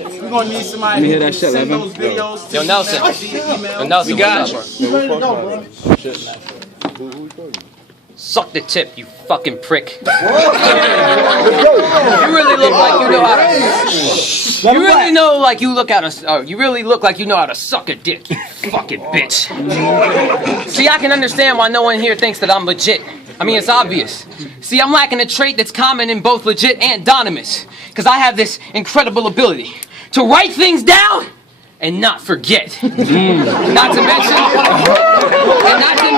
We're gonna need somebody hear to that shit, send Levin. those videos. Yo, Nelson. Yo, Nelson, we got you. Suck the tip, you fucking prick. You really look like you know how to. You really know like you look at a. You really look like you know how to suck a dick, you fucking bitch. See, I can understand why no one here thinks that I'm legit. I mean, it's obvious. See, I'm lacking a trait that's common in both legit and Donimus, because I have this incredible ability to write things down and not forget. Not to mention, and not to.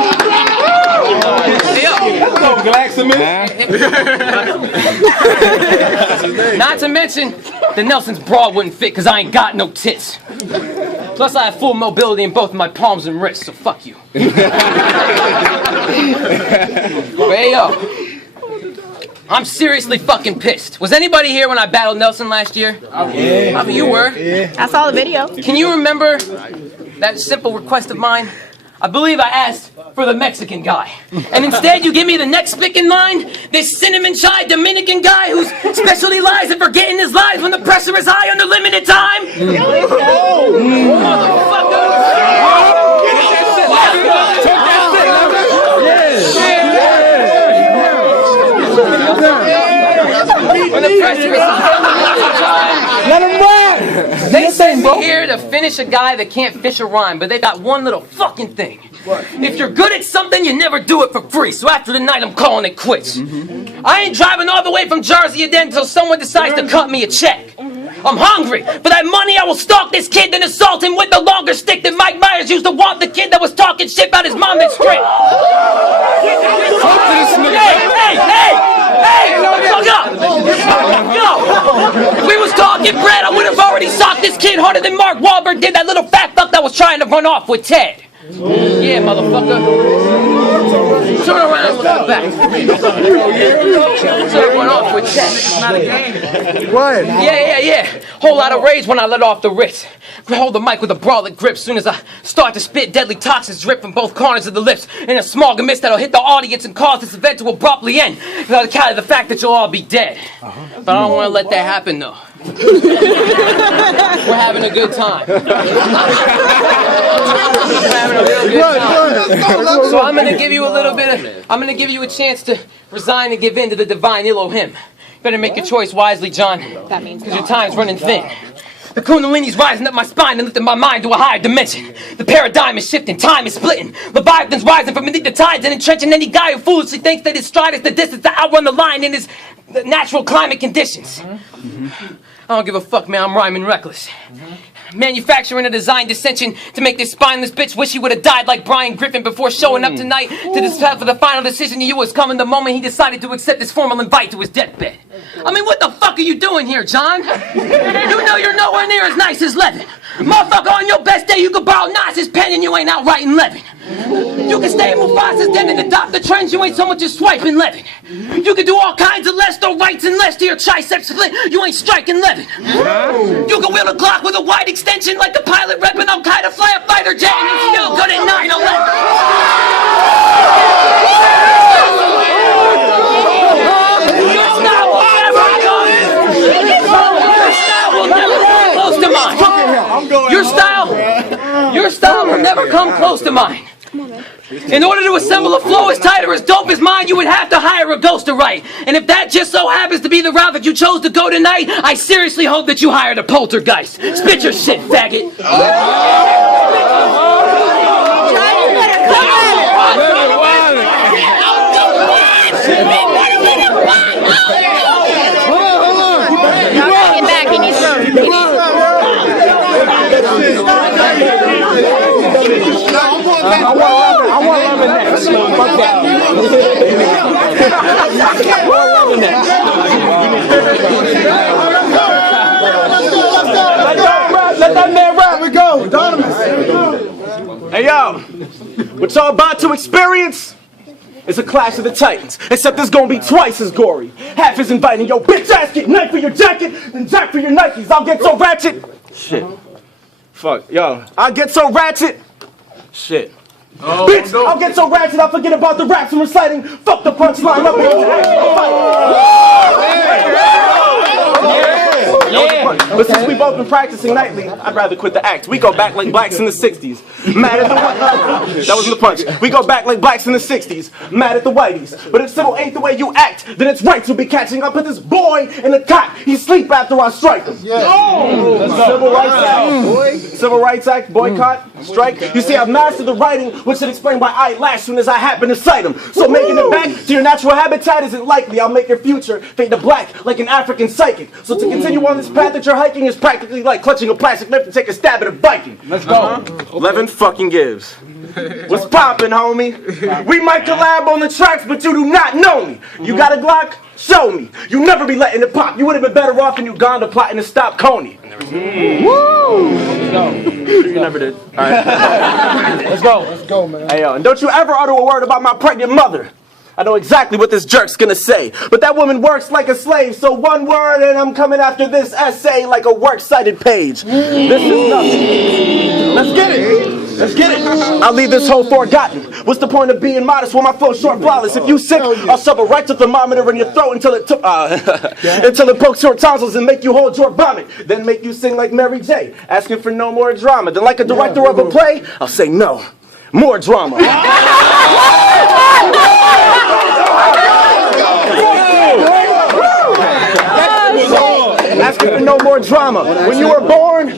Not to mention, the Nelson's bra wouldn't fit because I ain't got no tits. Plus, I have full mobility in both my palms and wrists, so fuck you. But hey, yo, I'm seriously fucking pissed. Was anybody here when I battled Nelson last year? Yeah. I mean, you were. Yeah. I saw the video. Can you remember that simple request of mine? I believe I asked for the Mexican guy. And instead you give me the next pick in line, this cinnamon chai Dominican guy whose specialty lies in forgetting his lies when the pressure is high under limited time. When the pressure is high under limited time. Let him run! They sent me here to finish a guy that can't fish a rhyme, but they got one little fucking thing. What? If you're good at something, you never do it for free. So after the night, I'm calling it quits. I ain't driving all the way from Jersey again until someone decides to cut me a check. I'm hungry. For that money, I will stalk this kid, then assault him with the longer stick that Mike Myers used to want the kid that was talking shit about his mom that's straight. Hey, fuck up! Yo, if we was talking bread, I would have already socked this kid harder than Mark Wahlberg did that little fat fuck that was trying to run off with Ted. Yeah, motherfucker. Turn around with the back. Turn run off with Ted. Not a game. What? Yeah. Whole lot of rage when I let off the wrist. Hold the mic with a brolic grip. Soon as I start to spit, deadly toxins drip from both corners of the lips in a small mist that'll hit the audience and cause this event to abruptly end without account of the fact that you'll all be dead. But I don't want to let that happen though. We're having a good time. We're having a real good time. So I'm gonna give you a chance to resign and give in to the divine Elohim. Better make your choice wisely, John. That means because your time's running thin. The Kundalini's rising up my spine and lifting my mind to a higher dimension. The paradigm is shifting, time is splitting. Leviathan's rising from beneath the tides and entrenching any guy who foolishly thinks that his stride is the distance to outrun the line in his natural climate conditions. I don't give a fuck, man, I'm rhyming reckless. Manufacturing a design dissension to make this spineless bitch wish he would have died like Brian Griffin before showing up tonight to decide for the final decision you was coming the moment he decided to accept this formal invite to his deathbed. I mean, what the fuck are you doing here, John? You know you're nowhere near as nice as Levin. Motherfucker, on your best day you could borrow Nas's pen and you ain't out writing Levin. You can stay in Mufasa's den and adopt the trends, you ain't so much as swiping Levin. You can do all kinds of less or rights and less to your triceps split, you ain't striking Levin. You can wield a Glock with a wide extension like the pilot repping Al-Qaeda fly a fighter jet and you're still good at 9/11. Your style will never come close to mine. In order to assemble a flow as tight or as dope as mine, you would have to hire a ghost to write. And if that just so happens to be the route that you chose to go tonight, I seriously hope that you hired a poltergeist. Spit your shit, faggot. Get back, he needs room. I want Levin next. Fuck that. I want Levin next. Let that man rap. Here we go. Donimus. Hey, yo. What y'all about to experience is a clash of the titans. Except it's gonna be twice as gory. Half is inviting. Yo, bitch ass, get knife for your jacket, then jack for your Nikes. I'll get so ratchet. Shit. Fuck. Yo, I'll get so ratchet. Shit. Oh, bitch, no. I'll get so ratchet I'll forget about the raps I'm reciting. Fuck the punchline up in the But since we both been practicing nightly, I'd rather quit the act. We go back like blacks in the 60s. Mad at the whiteys. That wasn't the punch. We go back like blacks in the 60s. Mad at the whiteys. But if civil ain't the way you act, then it's right to be catching up with this boy in the cot. He sleep after I strike him. Civil Rights Act. Civil Rights Act, boycott, strike. You see, I've mastered the writing, which should explain why I lash soon as I happen to sight him. So making it back to your natural habitat isn't likely. I'll make your future fade to black like an African psychic. So to continue on this path that you're hiking is practically like clutching a plastic knife to take a stab at a Viking. Let's go. Levin fucking Gibbs. What's poppin', homie? We might collab on the tracks, but you do not know me. You got a Glock? Show me. You never be letting it pop. You would have been better off in Uganda plotting to stop Coney. Woo! You never did. All right. Let's go. Let's go, man. Hey, yo, and don't you ever utter a word about my pregnant mother. I know exactly what this jerk's gonna say, but that woman works like a slave, so one word and I'm coming after this essay like a works-cited page. This is nothing. Let's get it. Let's get it. I'll leave this whole forgotten. What's the point of being modest when my flow's short flawless? If you sick, I'll shove a right to thermometer in your throat until it until it pokes your tonsils and make you hold your vomit. Then make you sing like Mary J, asking for no more drama. Then like a director of a play, I'll say no. More drama. Asking for no more drama. When you were born,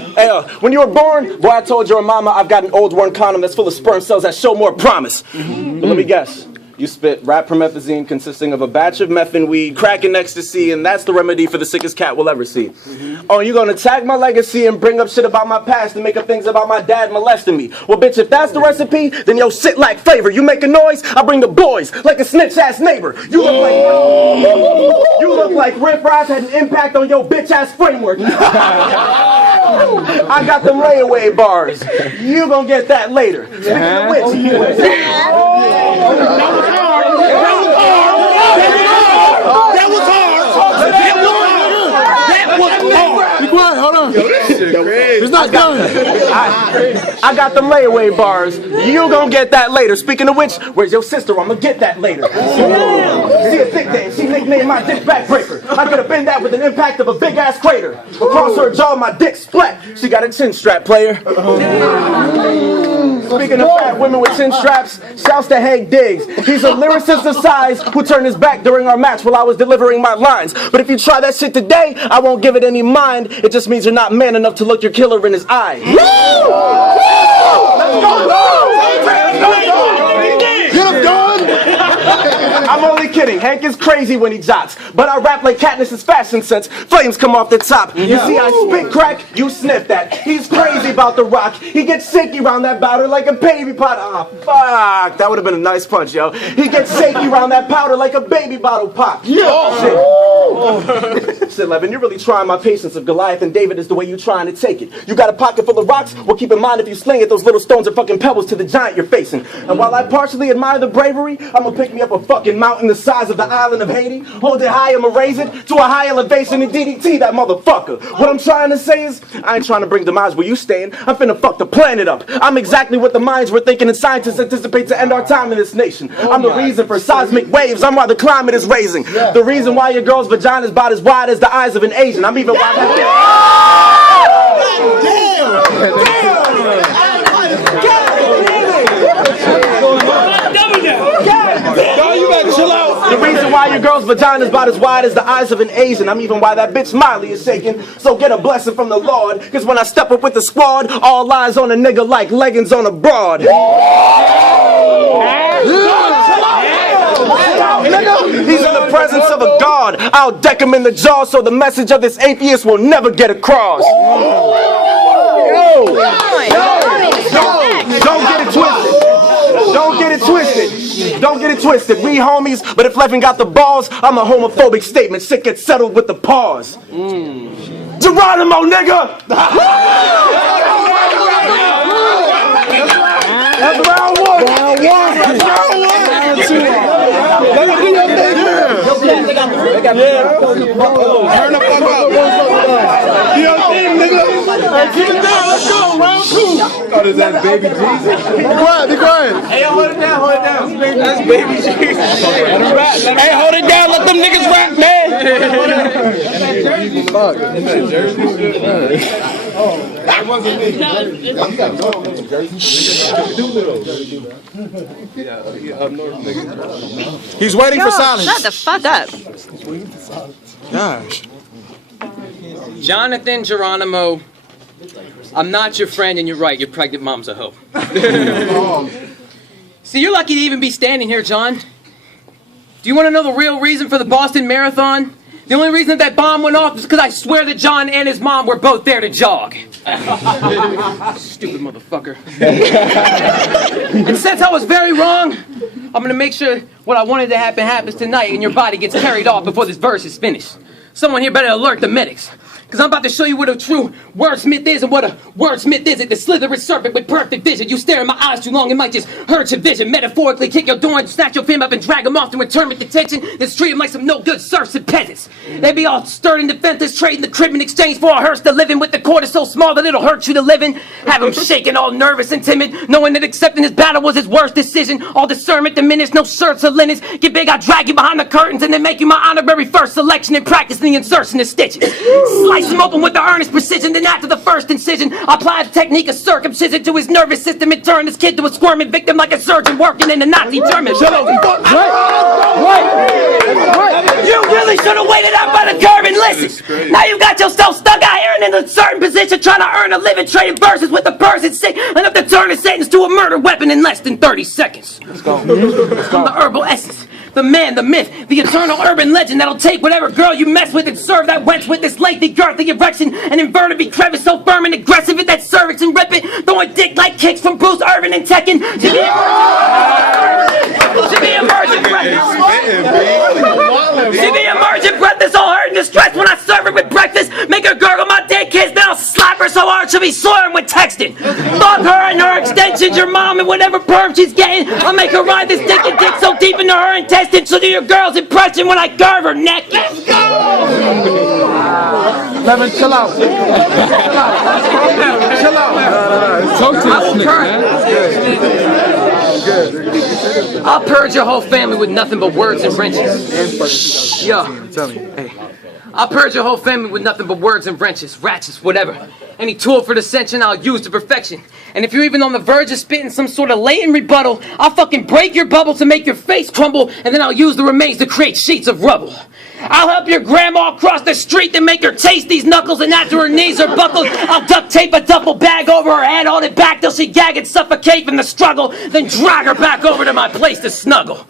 boy, I told your mama I've got an old worn condom that's full of sperm cells that show more promise. But let me guess. You spit rap promethazine consisting of a batch of meth and weed, crack and ecstasy, and that's the remedy for the sickest cat we'll ever see. Oh, you gonna tag my legacy and bring up shit about my past and make up things about my dad molesting me. Well, bitch, if that's the recipe, then yo shit like flavor. You make a noise, I bring the boys like a snitch-ass neighbor. You look like Riff Raff had an impact on your bitch-ass framework. I got them layaway bars. You gonna get that later. Speaking of which, Be quiet, hold on. It's not done. I got them layaway bars. You gonna get that later. Speaking of which, where's your sister? I'm gonna get that later. See a thick dame. She nicknamed my dick backbreaker. I could have been that with an impact of a big ass crater. Across her jaw, my dick splat. She got a chin strap, player. Speaking of fat women with chin straps, shouts to Hank Diggs. He's a lyricist of size who turned his back during our match while I was delivering my lines. But if you try that shit today, I won't give it any mind. It just means you're not man enough to look your killer in his eye. Woo! Let's go! Get him done! I'm only kidding. Hank is crazy when he jots, but I rap like Katniss's fashion sense. Flames come off the top. You see, I spit crack, you sniff that. He's crazy about the rock. He gets shaky around that powder like a baby pot. Ah, fuck. That would have been a nice punch, yo. He gets shaky around that powder like a baby bottle pop. Shit, Levin, you're really trying my patience. If Goliath and David is the way you're trying to take it. You got a pocket full of rocks? Well, keep in mind if you sling it, those little stones are fucking pebbles to the giant you're facing. And while I partially admire the bravery, I'm gonna pick me up a fucking mountain the size of the island of Haiti. Hold it high, I'ma raise it to a high elevation and DDT that motherfucker. What I'm trying to say is, I ain't trying to bring demise where you staying. I'm finna fuck the planet up. I'm exactly what the minds were thinking and scientists anticipate to end our time in this nation. I'm the reason for seismic waves. I'm why the climate is raising. The reason why your girl's vagina is about as wide as the eyes of an Asian. I'm even why that The reason why your girl's vagina is about as wide as the eyes of an Asian. I'm even why that bitch Miley is shaking. So get a blessing from the Lord. Cause when I step up with the squad, all eyes on a nigga like leggings on a broad. He's in the presence of a god. I'll deck him in the jaw so the message of this atheist will never get across. Don't get it twisted. Don't get it twisted. Don't get it twisted. We homies, but if Levin got the balls, I'm a homophobic statement. Shit gets settled with the pause. Geronimo, nigga! That's round one. Round one. Round two. Let me do your thing. Turn the fuck up. Do your thing, nigga. Keep it down. Let's go. Round 2. Oh, is that baby Jesus? Be quiet. Be quiet. Hey, yo, hold it down. Hold it down. That's baby Jesus. Hey, hold it down. Let them niggas rap, man. That wasn't me. He's waiting for silence. Shut the fuck up. Gosh. Jonathan Geronimo, I'm not your friend, and you're right. Your pregnant mom's a hoe. See, you're lucky to even be standing here, John. Do you want to know the real reason for the Boston Marathon? The only reason that bomb went off is because I swear that John and his mom were both there to jog. Stupid motherfucker. And since I was very wrong, I'm going to make sure what I wanted to happen happens tonight and your body gets carried off before this verse is finished. Someone here better alert the medics. Because I'm about to show you what a true wordsmith is and what a wordsmith isn't. The slitherous serpent with perfect vision. You stare in my eyes too long, it might just hurt your vision. Metaphorically, kick your door and snatch your fame up and drag him off to internment detention. Then treat him like some no-good serfs and peasants. They be all stirred and defenseless, trading the crib in exchange for a hearse to live in. With the quarter so small that it'll hurt you to live in. Have him shaking all nervous and timid, knowing that accepting his battle was his worst decision. All discernment diminished, no shirts or linens. Get big, I drag you behind the curtains and then make you my honorary first selection and practice the insertion of stitches. Slice him open with the earnest precision, then after the first incision, I apply the technique of circumcision to his nervous system and turn this kid to a squirming victim like a surgeon working in the Nazi German. Shut up! You really should have waited out by the curb and listened. Now you got yourself stuck out here and in a certain position trying to earn a living trading verses with a person sick enough to turn a sentence to a murder weapon in less than 30 seconds. Let's go. I'm the herbal essence. The man, the myth, the eternal urban legend that'll take whatever girl you mess with and serve that wench with this lengthy, girthy erection and invertebrate crevice so firm and aggressive at that cervix and rip it, throwing dick like kicks from Bruce Irvin and Tekken. She be emergent breathless, all hurt and distressed when I serve her with breakfast. Make her gurgle my dead kids, then I'll slap her so hard she'll be soaring with texting. Fuck her and her extensions, your mom and whatever perm she's getting. I'll make her ride this dick and dick so deep into her intestines. So do your girl's impression when I curve her neck. Let's go! Levin, chill out. Chill out. Talk to this nigga, man. I'll purge your whole family with nothing but words and wrenches. Yo, Tell me. hey. I'll purge your whole family with nothing but words and wrenches, ratchets, whatever. Any tool for dissension I'll use to perfection. And if you're even on the verge of spitting some sort of latent rebuttal, I'll fucking break your bubble to make your face crumble, and then I'll use the remains to create sheets of rubble. I'll help your grandma cross the street to make her taste these knuckles, and after her knees are buckled, I'll duct tape a duffel bag over her head, hold it back till she gag and suffocate from the struggle, then drag her back over to my place to snuggle.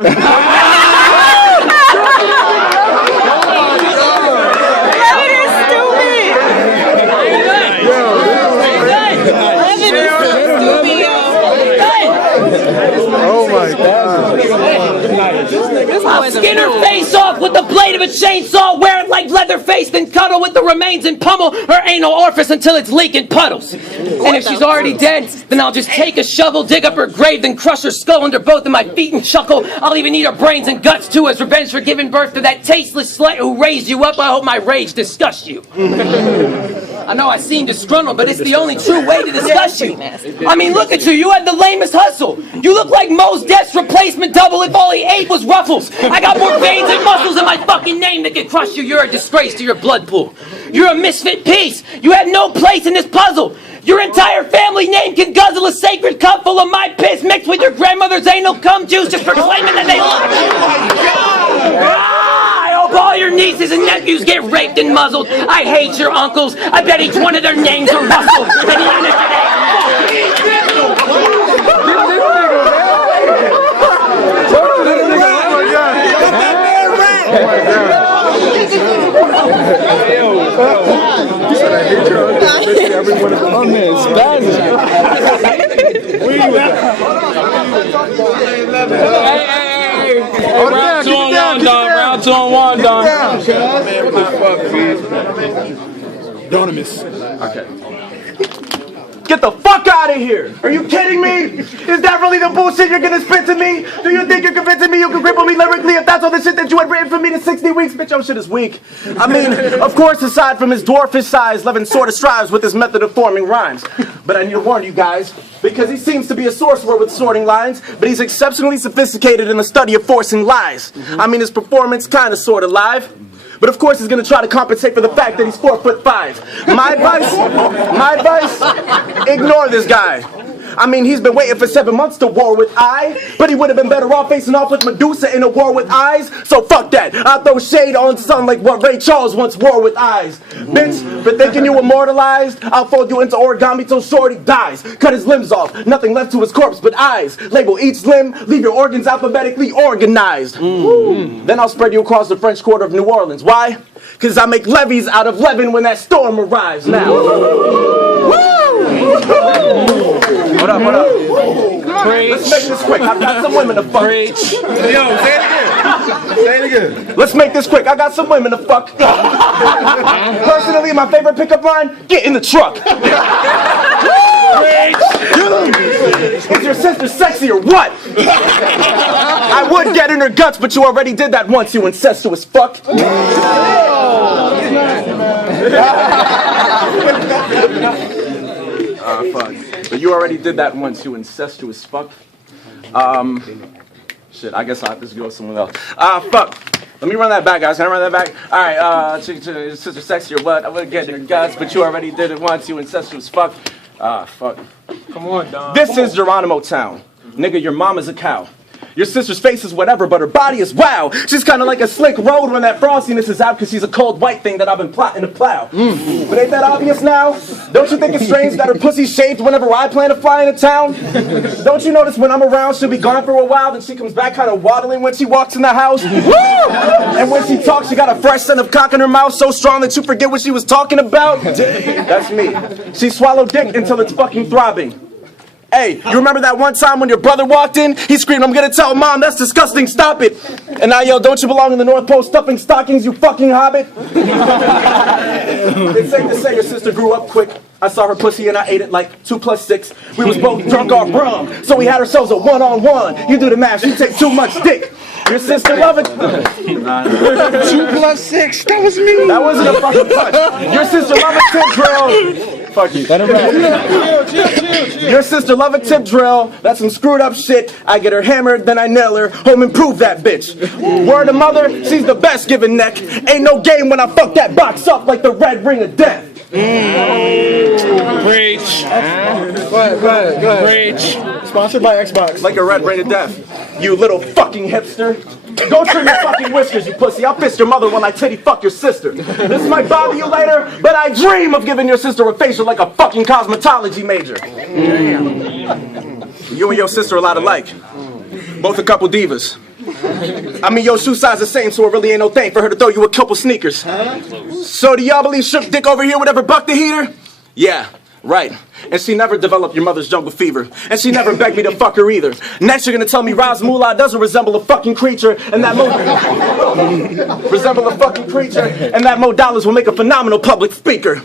Oh my God. I'll skin her face off with the blade of a chainsaw, wear it like Leatherface, then cuddle with the remains and pummel her anal orifice until it's leaking puddles. And if she's already dead, then I'll just take a shovel, dig up her grave, then crush her skull under both of my feet and chuckle. I'll even eat her brains and guts too as revenge for giving birth to that tasteless slut who raised you up. I hope my rage disgusts you. I know I seem disgruntled, but it's the only true way to discuss you. I mean, look at you. You have the lamest hustle. You look like Mos Def's replacement double if all he ate was Ruffles. I got more veins and muscles in my fucking name that can crush you. You're a disgrace to your blood pool. You're a misfit piece. You have no place in this puzzle. Your entire family name can guzzle a sacred cup full of my piss mixed with your grandmother's anal cum juice just for claiming that they love you. I hope all your nieces and nephews get raped and muzzled. I hate your uncles. I bet each one of their names are Russell. And even if Round two on Wondon. Round two on Wondon. Donimus. Okay. Get the fuck out of here! Are you kidding me? Is that really the bullshit you're gonna spit to me? Do you think you're convincing me you can cripple me lyrically if that's all the shit that you had written for me to 60 weeks? Bitch, your shit is weak. I mean, of course, aside from his dwarfish size, Levin sort of strives with his method of forming rhymes. But I need to warn you guys, because he seems to be a sorcerer with sorting lines, but he's exceptionally sophisticated in the study of forcing lies. I mean, his performance kinda sorta live. But of course he's gonna try to compensate for the fact that he's 4'5". My advice, ignore this guy. I mean, he's been waiting for 7 months to war with I, but he would have been better off facing off with Medusa in a war with eyes. So fuck that. I'll throw shade on son like what Ray Charles once wore with eyes. Bitch, for thinking you immortalized, I'll fold you into origami till shorty dies. Cut his limbs off, nothing left to his corpse but eyes. Label each limb, leave your organs alphabetically organized. Then I'll spread you across the French Quarter of New Orleans. Why? Because I make levees out of Levin when that storm arrives now. What up? Preach. Let's make this quick. I've got some women to fuck. Preach. Yo, say it again. Say it again. Let's make this quick. I got some women to fuck. Personally, my favorite pickup line, get in the truck. Is your sister sexy or what? I would get in her guts, but you already did that once, you incestuous fuck. Fuck. But you already did that once, you incestuous fuck. Shit, I guess I'll have to go somewhere else. Fuck. Let me run that back, guys. Can I run that back? Alright, sister sexy or what? I would get in your guts, but you already did it once, you incestuous fuck. Fuck. Come on, Don. This is Geronimo Town. Nigga, your mama's a cow. Your sister's face is whatever, but her body is wow. She's kind of like a slick road when that frostiness is out, because she's a cold white thing that I've been plotting to plow. But ain't that obvious now? Don't you think it's strange that her pussy's shaved whenever I plan to fly into town? Don't you notice when I'm around, she'll be gone for a while, then she comes back kind of waddling when she walks in the house? And when she talks, she got a fresh scent of cock in her mouth so strong that you forget what she was talking about? That's me. She swallowed dick until it's fucking throbbing. Hey, you remember that one time when your brother walked in? He screamed, "I'm gonna tell Mom, that's disgusting, stop it." And I yelled, "Don't you belong in the North Pole stuffing stockings, you fucking hobbit?" It's safe to say your sister grew up quick. I saw her pussy and I ate it like 2 + 6. We was both drunk off rum, so we had ourselves a one-on-one. You do the math, she take too much dick. Your sister love it. 2 + 6. That was me. That wasn't a fucking punch. Your sister love a tip drill. Fuck you. Your sister love a tip drill. That's some screwed up shit. I get her hammered, then I nail her. Home improve that bitch. Word of mother, she's the best giving neck. Ain't no game when I fuck that box up like the red ring of death. Preach. Go ahead. Preach. Sponsored by Xbox. Like a red ring of death. You little fucking hipster. Go trim your fucking whiskers, you pussy. I'll fist your mother while I titty fuck your sister. This might bother you later, but I dream of giving your sister a facial like a fucking cosmetology major. You and your sister are a lot alike. Both a couple divas. I mean, your shoe size the same, so it really ain't no thing for her to throw you a couple sneakers. So do y'all believe Shook Dick over here would ever buck the heater? Yeah, right. And she never developed your mother's jungle fever. And she never begged me to fuck her either. Next you're gonna tell me Raz Moolah doesn't resemble a fucking creature, and that resemble a fucking creature, and that Mo Dollars will make a phenomenal public speaker.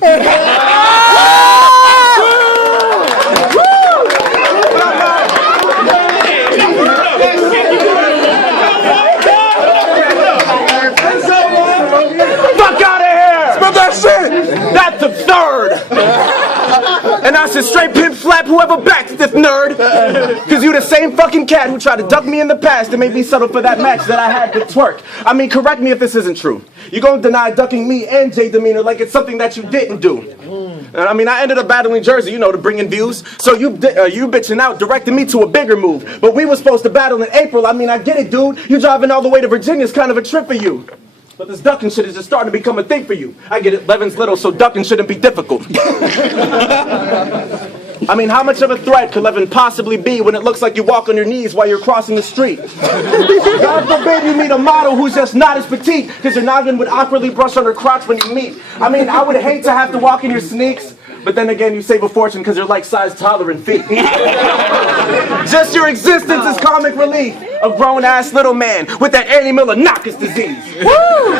That's absurd! And I should straight pimp slap whoever backs this nerd! Cause you the same fucking cat who tried to duck me in the past and made me settle for that match that I had with Twerk. I mean, correct me if this isn't true. You gonna deny ducking me and Jay Demeanor like it's something that you didn't do. I mean, I ended up battling Jersey, you know, to bring in views. So you bitching out directed me to a bigger move. But we were supposed to battle in April. I mean, I get it, dude. You driving all the way to Virginia's kind of a trip for you. But this ducking shit is just starting to become a thing for you. I get it, Levin's little, so ducking shouldn't be difficult. I mean, how much of a threat could Levin possibly be when it looks like you walk on your knees while you're crossing the street? God forbid you meet a model who's just not as petite, because your noggin would awkwardly brush on her crotch when you meet. I mean, I would hate to have to walk in your sneaks, but then again, you save a fortune because you're like size-tolerant feet. Just your existence is comic relief. A grown-ass little man with that Annie Miller-Knockers disease. Woo!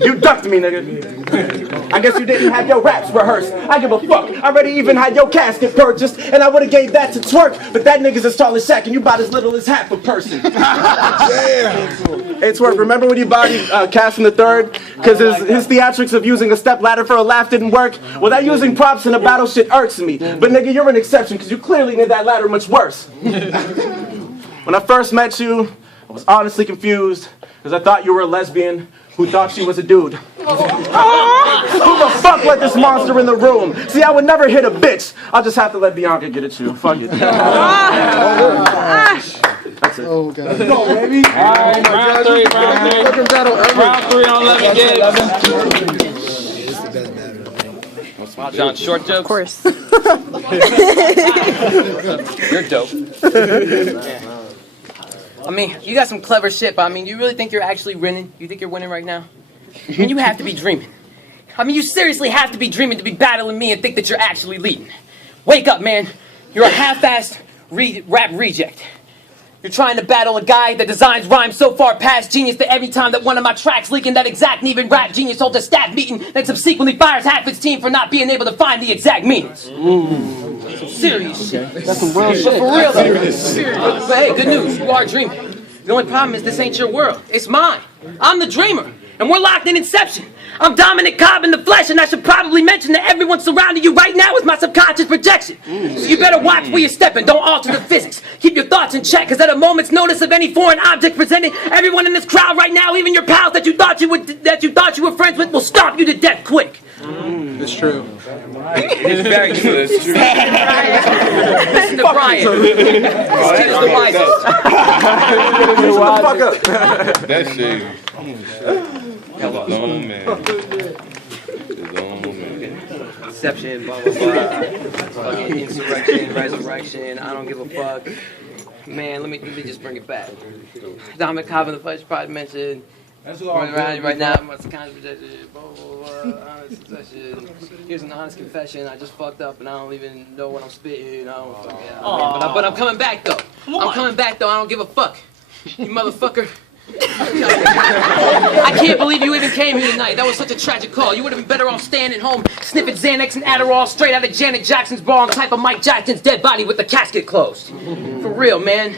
You ducked me, nigga. I guess you didn't have your raps rehearsed. I give a fuck. I already even had your casket purchased, and I would've gave that to Twerk, but that nigga's as tall as Shaq, and you about as little as half a person. Damn. Hey, Twerk, remember when you bodied Cass in the third? Because his theatrics of using a step ladder for a laugh didn't work? Well, that using props in a battle shit irks me. But nigga, you're an exception, because you clearly made that ladder much worse. When I first met you, I was honestly confused, because I thought you were a lesbian who thought she was a dude. Who the fuck let this monster in the room? See, I would never hit a bitch. I'll just have to let Bianca get it, you. Fuck it. That's it. Oh, God. Let's go, baby. All right, round three on Levin Gibbs. Wow, John, short jokes? Of course. You're dope. I mean, you got some clever shit, but I mean, you really think you're actually winning? You think you're winning right now? I mean, you have to be dreaming. I mean, you seriously have to be dreaming to be battling me and think that you're actually leading. Wake up, man. You're a half-assed rap reject. You're trying to battle a guy that designs rhymes so far past genius that every time that one of my tracks leaking, that exact and even rap genius holds a staff meeting that subsequently fires half its team for not being able to find the exact meanings. Some serious shit. That's some real shit. But for real though. Serious. But hey, good news. You are dreaming. The only problem is this ain't your world. It's mine. I'm the dreamer. And we're locked in Inception. I'm Dominic Cobb in the flesh, and I should probably mention that everyone surrounding you right now is my subconscious projection. So you better watch where you're stepping. Don't alter the physics. Keep your thoughts in check, because at a moment's notice of any foreign object presented, everyone in this crowd right now, even your pals that you thought you were friends with, will stomp you to death quick. It's true. It's very true. It's true. Listen to Brian. This kid is the wisest. Shut the fuck up. That shit. His own man. Deception, blah, blah, blah. Fucking insurrection, resurrection, I don't give a fuck. Man, let me just bring it back. Dominic Cobb in the flesh probably mentioned. Right now, I'm kind of projected. Blah, blah, blah. Honest confession. Here's an honest confession. I just fucked up and I don't even know what I'm spitting. I don't fuck yeah. But I'm coming back though. I'm coming back though. I don't give a fuck. You motherfucker. I can't believe you even came here tonight. That was such a tragic call. You would have been better off staying at home, sniffing Xanax and Adderall straight out of Janet Jackson's bra on type of Mike Jackson's dead body with the casket closed. For real, man.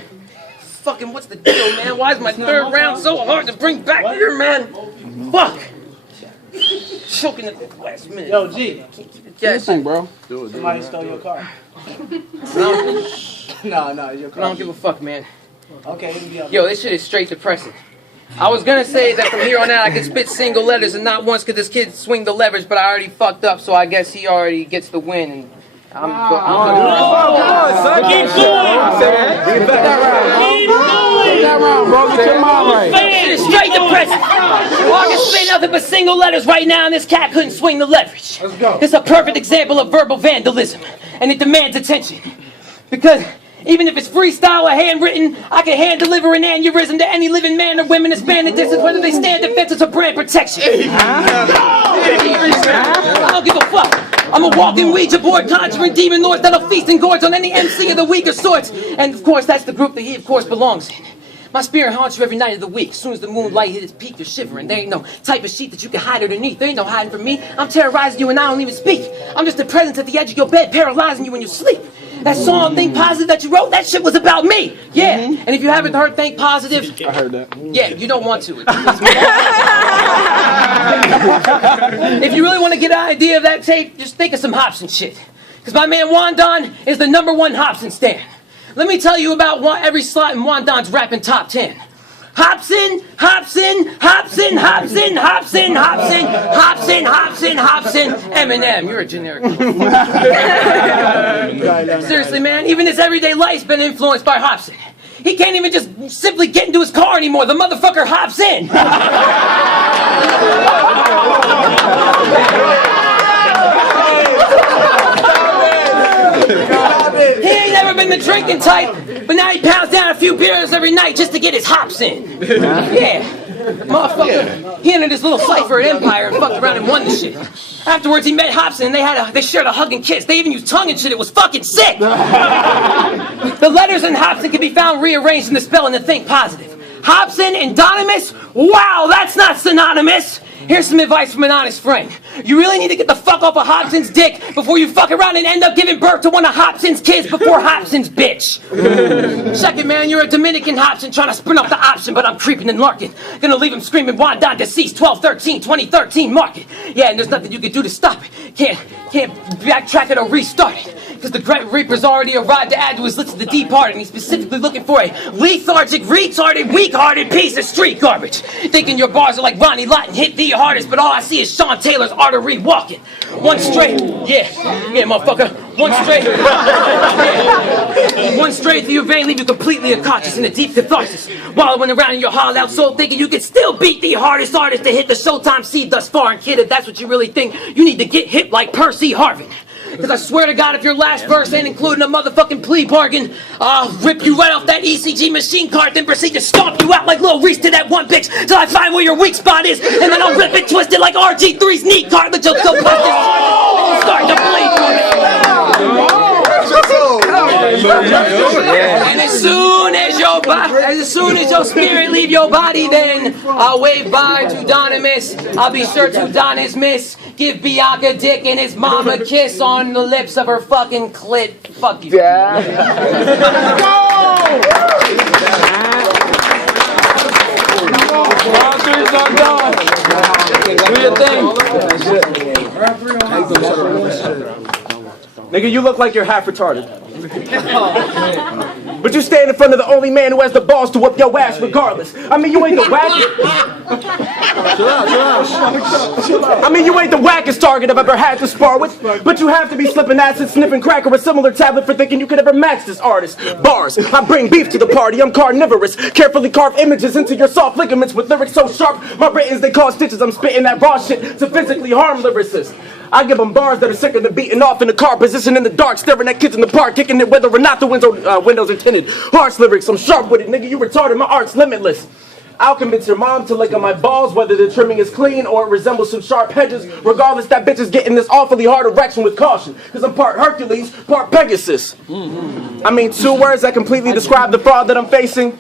Fucking, what's the deal, man? Why is my third round so hard to bring back here, man? Fuck. Choking at the last minute. Yo, G. Yes. Thing, bro. Somebody stole your car. No, No, your I car. don't give a fuck, man. Okay, it'll be up. Yo, this shit is straight depressing. I was gonna say that from here on out I could spit single letters and not once could this kid swing the leverage, but I already fucked up, so I guess he already gets the win. And I'm Keep going. Get that round, bro. Get your mind right. Shit is straight depressing. Well, I can spit nothing but single letters right now, and this cat couldn't swing the leverage. Let's go. It's a perfect example of verbal vandalism, and it demands attention. Because even if it's freestyle or handwritten, I can hand deliver an aneurysm to any living man or women that span the distance, whether they stand defenses or brand protection. I don't give a fuck. I'm a walking Ouija board conjuring demon lords that'll feast and gorge on any MC of the weaker sorts. And of course, that's the group that he of course belongs in. My spirit haunts you every night of the week. As soon as the moonlight hits its peak, you're shivering. There ain't no type of sheet that you can hide underneath. There ain't no hiding from me. I'm terrorizing you and I don't even speak. I'm just a presence at the edge of your bed, paralyzing you when you sleep. That song, Think Positive, that you wrote, that shit was about me. Yeah. And if you haven't heard Think Positive, I heard that. yeah, you don't want to. If you really want to get an idea of that tape, just think of some Hopsin shit. Because my man Wondon is the #1 Hopsin stan. Let me tell you about every slot in Wondon's rapping top 10. Hopsin, Hopsin, Hopsin, Hopsin, Hopsin, Hopsin, Hopsin, Hopsin, Hopsin, Eminem. You're a generic. Seriously, man, even his everyday life's been influenced by Hopsin. He can't even just simply get into his car anymore. The motherfucker hops in. He ain't never been the drinking type, but now he pounds down a few beers every night just to get his hops in. Yeah. Motherfucker, he entered his little cipher at Empire and fucked around and won the shit. Afterwards, he met Hopsin and they shared a hug and kiss. They even used tongue and shit. It was fucking sick. The letters in Hopsin can be found rearranged in the spelling to Think Positive. Hopsin and Donimus? Wow, that's not synonymous. Here's some advice from an honest friend. You really need to get the fuck off of Hopsin's dick before you fuck around and end up giving birth to one of Hopsin's kids before Hopsin's bitch. Second, man, you're a Dominican Hopsin trying to sprint up the option, but I'm creeping and larking. Gonna leave him screaming, Wondon, deceased, 12/13/2013, market. Yeah, and there's nothing you can do to stop it. Can't backtrack it or restart it. Because the Great Reaper's already arrived to add to his list of the departed, and he's specifically looking for a lethargic, retarded, weak-hearted piece of street garbage. Thinking your bars are like Ronnie Lott and hit the hardest, but all I see is Sean Taylor's artery walking. One straight, yeah, motherfucker. One straight, yeah. One straight through your vein, leave you completely unconscious in a deep catharsis. Wallowing around in your hollowed soul, thinking you can still beat the hardest artist to hit the ShowTime seed thus far. And kid, if that's what you really think, you need to get hit like Percy Harvin. Because I swear to God, if your last verse ain't including a motherfucking plea bargain, I'll rip you right off that ECG machine cart, then proceed to stomp you out like Lil Reese to that one bitch till I find where your weak spot is, and then I'll rip it twisted like RG3's knee cartilage until so past and you start to bleed from it. And as soon as your spirit leave your body, then I'll wave bye to Donimus. I'll be sure to don his miss. Give Bianca dick and his mom a kiss on the lips of her fucking clit. Fuck you. Yeah. Do your thing. Nigga, you look like you're half retarded. But you stand in front of the only man who has the balls to whoop your ass regardless. I mean, you ain't the wackest. I mean, you ain't the wackest target I've ever had to spar with. But you have to be slipping acid, sniffing crack, or a similar tablet for thinking you could ever match this artist. Bars. I bring beef to the party. I'm carnivorous. Carefully carve images into your soft ligaments with lyrics so sharp. My writtens, they cause stitches. I'm spitting that raw shit to physically harm lyricists. I give them bars that are sicker than beating off in the car, positioned in the dark, staring at kids in the park, kicking it whether or not the windows are tinted. Harsh lyrics, I'm sharp with it, nigga, you retarded, my art's limitless. I'll convince your mom to lick on my balls, whether the trimming is clean or it resembles some sharp hedges. Regardless, that bitch is getting this awfully hard erection with caution, because I'm part Hercules, part Pegasus. I mean, 2 words that completely describe the fraud that I'm facing: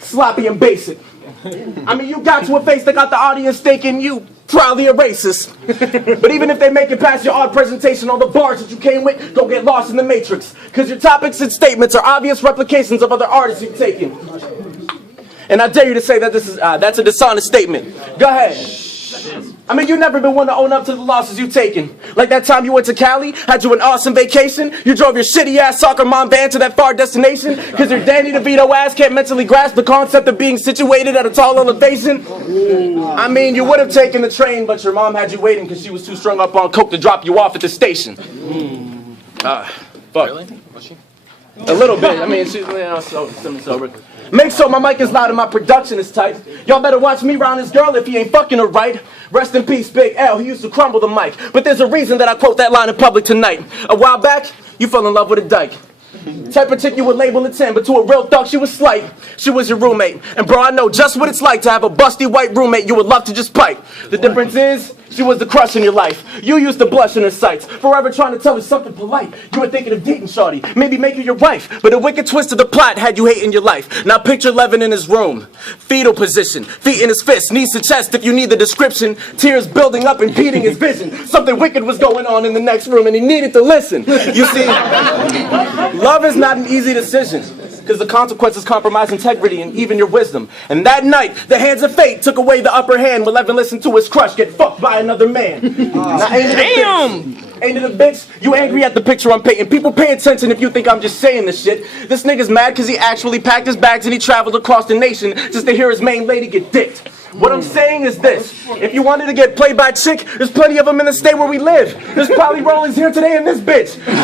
sloppy and basic. I mean, you got to a face that got the audience thinking you proudly a racist. But even if they make it past your odd presentation, all the bars that you came with go get lost in the matrix. Because your topics and statements are obvious replications of other artists you've taken. And I dare you to say that that's a dishonest statement. Go ahead. I mean, you've never been one to own up to the losses you've taken. Like that time you went to Cali, had you an awesome vacation. You drove your shitty ass soccer mom van to that far destination because your Danny DeVito ass can't mentally grasp the concept of being situated at a tall elevation. I mean, you would have taken the train, but your mom had you waiting because she was too strung up on coke to drop you off at the station. Fuck. Really? Was she? A little bit. I mean, she's semi-sober. Make sure my mic is loud and my production is tight. Y'all better watch me round this girl if he ain't fucking her right. Rest in peace, Big L. He used to crumble the mic. But there's a reason that I quote that line in public tonight. A while back, you fell in love with a dyke. Type of chick you would label a 10, but to a real thug she was slight. She was your roommate. And bro, I know just what it's like to have a busty white roommate you would love to just pipe. The difference is, she was the crush in your life. You used to blush in her sights, forever trying to tell her something polite. You were thinking of dating shawty, maybe make her your wife. But a wicked twist of the plot had you hating your life. Now picture Levin in his room. Fetal position, feet in his fist, knees to chest if you need the description. Tears building up, impeding his vision. Something wicked was going on in the next room and he needed to listen. You see, love is not an easy decision, because the consequences compromise integrity and even your wisdom. And that night, the hands of fate took away the upper hand when Levin listened to his crush get fucked by another man. Now, ain't it a bitch? You angry at the picture I'm painting. People pay attention if you think I'm just saying this shit. This nigga's mad because he actually packed his bags and he traveled across the nation just to hear his main lady get dicked. What I'm saying is this: if you wanted to get played by a chick, there's plenty of them in the state where we live. There's probably Rollins here today in this bitch. Oh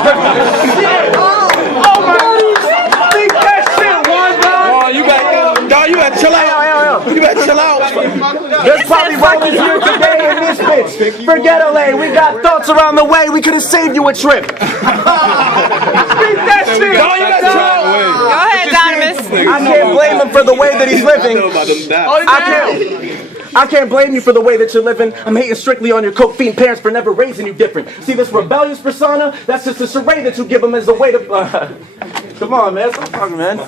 my God! Think that shit, Wondon! Oh, you better chill out. You better chill out. There's probably Rollins here today in this bitch. Forget LA, we got thoughts around the way. We could have saved you a trip. Think that shit! No, you better chill out. Go ahead, Donimus. I can't blame him for the way that he's living. I can't blame you for the way that you're living. I'm hating strictly on your coke fiend parents for never raising you different. See this rebellious persona? That's just a charade that you give them as a way to... Come on, man. Stop talking, man.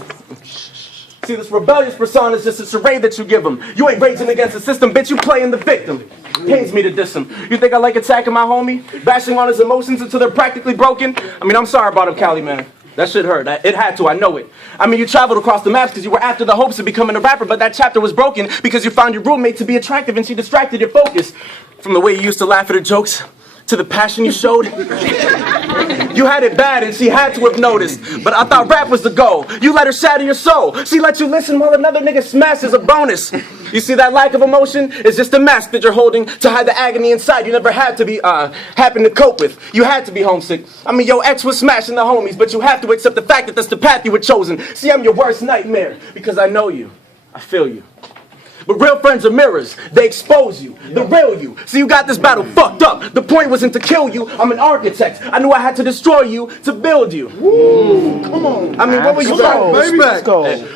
See, this rebellious persona is just a charade that you give them. You ain't raging against the system, bitch, you playing the victim. Pains me to diss him. You think I like attacking my homie? Bashing on his emotions until they're practically broken? I mean, I'm sorry about him, Cali, man. That shit hurt. It had to, I know it. I mean, you traveled across the maps because you were after the hopes of becoming a rapper, but that chapter was broken because you found your roommate to be attractive and she distracted your focus. From the way you used to laugh at her jokes, to the passion you showed. You had it bad and she had to have noticed, but I thought rap was the goal. You let her shatter your soul. She let you listen while another nigga smashes a bonus. You see, that lack of emotion is just a mask that you're holding to hide the agony inside you never had to be, happen to cope with. You had to be homesick. I mean, your ex was smashing the homies, but you have to accept the fact that that's the path you were chosen. See, I'm your worst nightmare because I know you. I feel you. But real friends are mirrors. They expose you. The real you. So you got this battle fucked up. The point wasn't to kill you. I'm an architect. I knew I had to destroy you to build you. Woo. Come on. I mean, when will you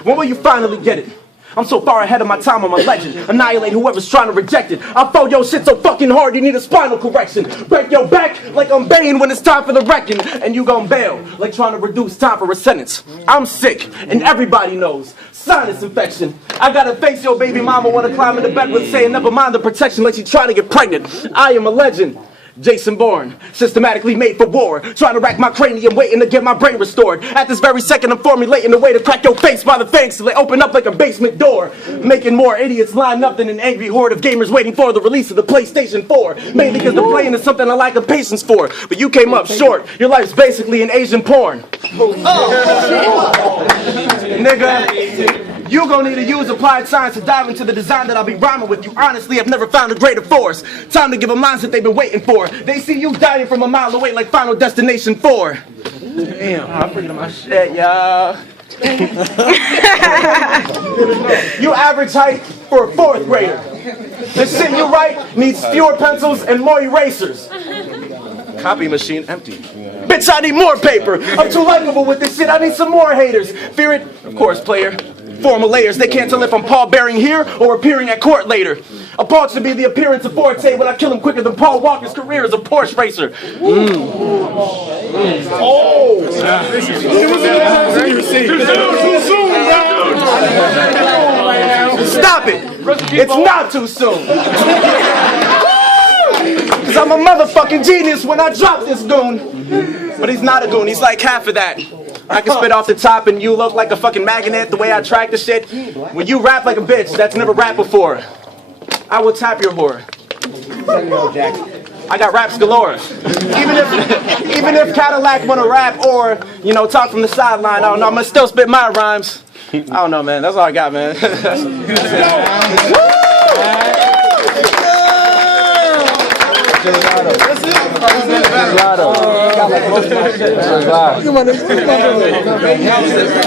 when will you finally get it? I'm so far ahead of my time, I'm a legend. Annihilate whoever's trying to reject it. I'll fold your shit so fucking hard you need a spinal correction. Break your back like I'm Bane when it's time for the wrecking. And you gon' bail like trying to reduce time for a sentence. I'm sick, and everybody knows. Sinus infection. I gotta face your baby mama wanna climb into bed with saying never mind the protection like she trying to get pregnant. I am a legend. Jason Bourne, systematically made for war. Trying to rack my cranium, waiting to get my brain restored. At this very second, I'm formulating a way to crack your face by the fangs till they open up like a basement door. Making more idiots line up than an angry horde of gamers waiting for the release of the PlayStation 4. Mainly because the playing is something I lack a patience for. But you came up short. Your life's basically an Asian porn. Nigga. You gonna need to use applied science to dive into the design that I'll be rhyming with. You honestly have never found a greater force. Time to give them lines that they've been waiting for. They see you dying from a mile away like Final Destination 4. Damn, I'm freaking my shit, y'all. You average height for a 4th grader. The shit you write needs fewer pencils and more erasers. Copy machine empty. Bitch, I need more paper. I'm too likable with this shit. I need some more haters. Fear it? Of course, player. Formal layers. They can't tell if I'm pallbearing here or appearing at court later. Appalled should be the appearance of Forte when I kill him quicker than Paul Walker's career as a Porsche racer. Stop it! It's not too soon. Cause I'm a motherfucking genius when I drop this goon. But he's not a goon, he's like half of that. I can spit off the top and you look like a fucking magnet the way I track the shit. When you rap like a bitch, that's never rap before. I will tap your whore. I got raps galore. Even if Cadillac wanna rap or, you know, talk from the sideline, I don't know, I'm gonna still spit my rhymes. I don't know, man, that's all I got, man. Gelato.